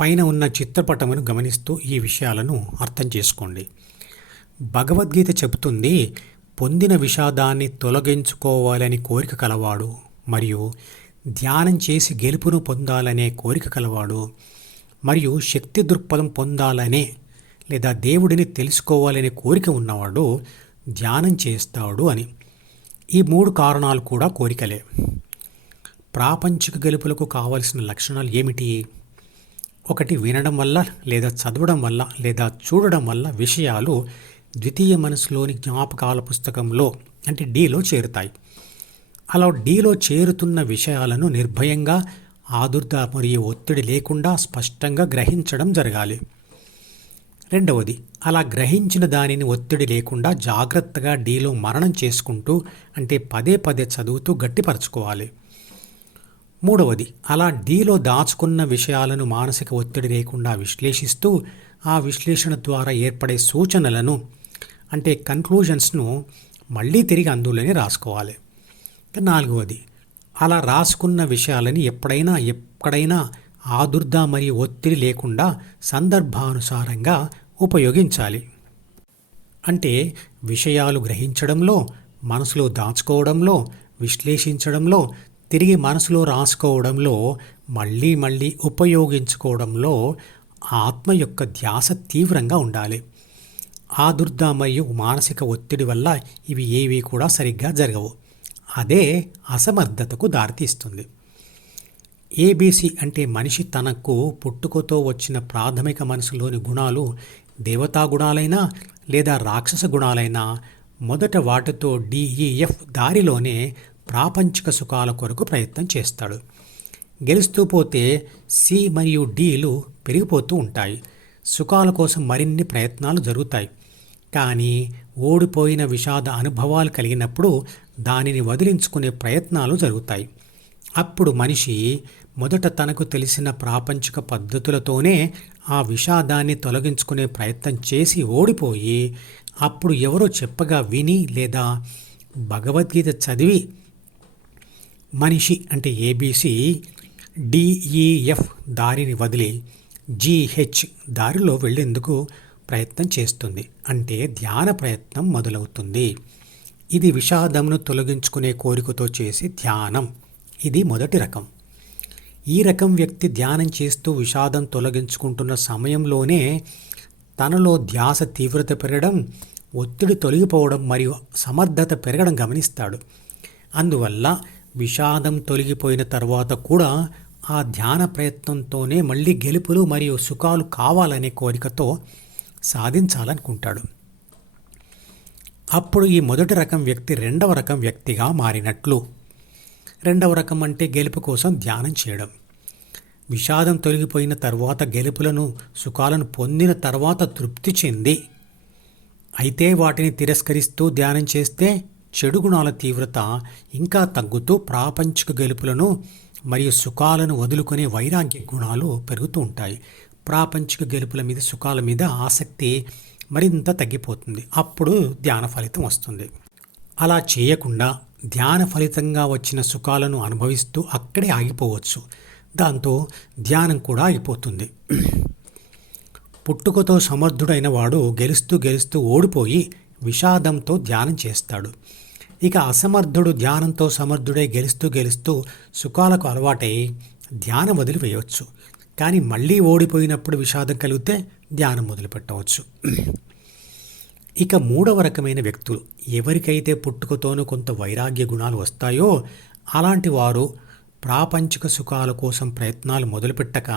పైన ఉన్న చిత్రపటమును గమనిస్తూ ఈ విషయాలను అర్థం చేసుకోండి. భగవద్గీత చెబుతుంది, పొందిన విషాదాన్ని తొలగించుకోవాలని కోరిక కలవాడు మరియు ధ్యానం చేసి గెలుపును పొందాలనే కోరిక కలవాడు మరియు శక్తి దృక్పథం పొందాలనే లేదా దేవుడిని తెలుసుకోవాలనే కోరిక ఉన్నవాడు ధ్యానం చేస్తాడు అని. ఈ 3 కారణాలు కూడా కోరికలే. ప్రాపంచిక గెలుపులకు కావలసిన లక్షణాలు ఏమిటి? 1 వినడం వల్ల లేదా చదవడం వల్ల లేదా చూడడం వల్ల విషయాలు ద్వితీయ మనసులోని జ్ఞాపకాల పుస్తకంలో అంటే డీలో చేరుతాయి. అలా డీలో చేరుతున్న విషయాలను నిర్భయంగా, ఆదుర్ద మరియు ఒత్తిడి లేకుండా స్పష్టంగా గ్రహించడం జరగాలి. 2వది, అలా గ్రహించిన దానిని ఒత్తిడి లేకుండా జాగ్రత్తగా డీలో మననం చేసుకుంటూ అంటే పదే పదే చదువుతూ గట్టిపరచుకోవాలి. 3వది, అలా డీలో దాచుకున్న విషయాలను మానసిక ఒత్తిడి లేకుండా విశ్లేషిస్తూ ఆ విశ్లేషణ ద్వారా ఏర్పడే సూచనలను అంటే కన్క్లూజన్స్ను మళ్ళీ తిరిగి అందులోనే రాసుకోవాలి. 4వది, అలా రాసుకున్న విషయాలని ఎక్కడైనా ఆదుర్ద మరియు ఒత్తిడి లేకుండా సందర్భానుసారంగా ఉపయోగించాలి. అంటే విషయాలు గ్రహించడంలో, మనసులో దాచుకోవడంలో, విశ్లేషించడంలో, తిరిగి మనసులో రాసుకోవడంలో, మళ్ళీ మళ్ళీ ఉపయోగించుకోవడంలో ఆత్మ యొక్క ధ్యాస తీవ్రంగా ఉండాలి. ఆదుర్ద మరియు మానసిక ఒత్తిడి వల్ల ఇవి ఏవి కూడా సరిగ్గా జరగవు. అదే అసమర్థతకు దారితీస్తుంది. ఏబీసీ అంటే మనిషి తనకు పుట్టుకతో వచ్చిన ప్రాథమిక మనసులోని గుణాలు దేవతా గుణాలైనా లేదా రాక్షస గుణాలైనా మొదట వాటితో DEF దారిలోనే ప్రాపంచిక సుఖాల కొరకు ప్రయత్నం చేస్తాడు. గెలుస్తూ పోతే C మరియు Dలు పెరిగిపోతూ ఉంటాయి. సుఖాల కోసం మరిన్ని ప్రయత్నాలు జరుగుతాయి. కానీ ఓడిపోయిన విషాద అనుభవాలు కలిగినప్పుడు దానిని వదిలించుకునే ప్రయత్నాలు జరుగుతాయి. అప్పుడు మనిషి మొదట తనకు తెలిసిన ప్రాపంచిక పద్ధతులతోనే ఆ విషాదాన్ని తొలగించుకునే ప్రయత్నం చేసి ఓడిపోయి అప్పుడు ఎవరో చెప్పగా విని లేదా భగవద్గీత చదివి మనిషి అంటే ఏబీసీ DEF దారిని వదిలి GH దారిలో వెళ్ళేందుకు ప్రయత్నం చేస్తుంది. అంటే ధ్యాన ప్రయత్నం మొదలవుతుంది. ఇది విషాదంను తొలగించుకునే కోరికతో చేసే ధ్యానం. ఇది మొదటి రకం. ఈ రకం వ్యక్తి ధ్యానం చేస్తూ విషాదం తొలగించుకుంటున్న సమయంలోనే తనలో ధ్యాస తీవ్రత పెరగడం, ఒత్తిడి తొలగిపోవడం మరియు సమర్థత పెరగడం గమనిస్తాడు. అందువల్ల విషాదం తొలగిపోయిన తర్వాత కూడా ఆ ధ్యాన ప్రయత్నంతోనే మళ్ళీ గెలుపులు మరియు సుఖాలు కావాలనే కోరికతో సాధించాలనుకుంటాడు. అప్పుడు ఈ మొదటి రకం వ్యక్తి 2వ రకం వ్యక్తిగా మారినట్లు. 2వ రకం అంటే గెలుపు కోసం ధ్యానం చేయడం. విషాదం తొలగిపోయిన తర్వాత గెలుపులను, సుఖాలను పొందిన తర్వాత తృప్తి చెంది అయితే వాటిని తిరస్కరిస్తూ ధ్యానం చేస్తే చెడు గుణాల తీవ్రత ఇంకా తగ్గుతూ ప్రాపంచిక గెలుపులను మరియు సుఖాలను వదులుకునే వైరాగ్య గుణాలు పెరుగుతూ ఉంటాయి. ప్రాపంచిక గెలుపుల మీద, సుఖాల మీద ఆసక్తి మరింత తగ్గిపోతుంది. అప్పుడు ధ్యాన ఫలితం వస్తుంది. అలా చేయకుండా ధ్యాన ఫలితంగా వచ్చిన సుఖాలను అనుభవిస్తూ అక్కడే ఆగిపోవచ్చు. దాంతో ధ్యానం కూడా ఆగిపోతుంది. పుట్టుకతో సమర్థుడైన వాడు గెలుస్తూ ఓడిపోయి విషాదంతో ధ్యానం చేస్తాడు. ఇక అసమర్థుడు ధ్యానంతో సమర్థుడై గెలుస్తూ సుఖాలకు అలవాటై ధ్యానం వదిలివేయవచ్చు. కానీ మళ్ళీ ఓడిపోయినప్పుడు విషాదం కలిగితే ధ్యానం మొదలుపెట్టవచ్చు. ఇక 3వ రకమైన వ్యక్తులు, ఎవరికైతే పుట్టుకతోనూ కొంత వైరాగ్య గుణాలు వస్తాయో అలాంటి వారు ప్రాపంచిక సుఖాల కోసం ప్రయత్నాలు మొదలుపెట్టక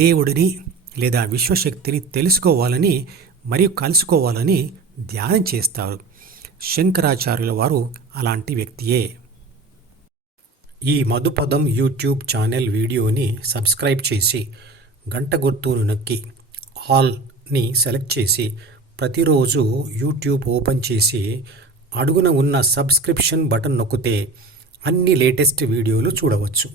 దేవుడిని లేదా విశ్వశక్తిని తెలుసుకోవాలని మరియు కలుసుకోవాలని ధ్యానం చేస్తారు. శంకరాచార్యుల వారు అలాంటి వ్యక్తియే. ఈ మధుపదం యూట్యూబ్ ఛానల్ వీడియోని సబ్స్క్రైబ్ చేసి గంట గుర్తును నొక్కి ఆల్ని సెలెక్ట్ చేసి ప్రతిరోజు యూట్యూబ్ ఓపెన్ చేసి అడుగున ఉన్న సబ్స్క్రిప్షన్ బటన్ నొక్కితే అన్ని లేటెస్ట్ వీడియోలు చూడవచ్చు.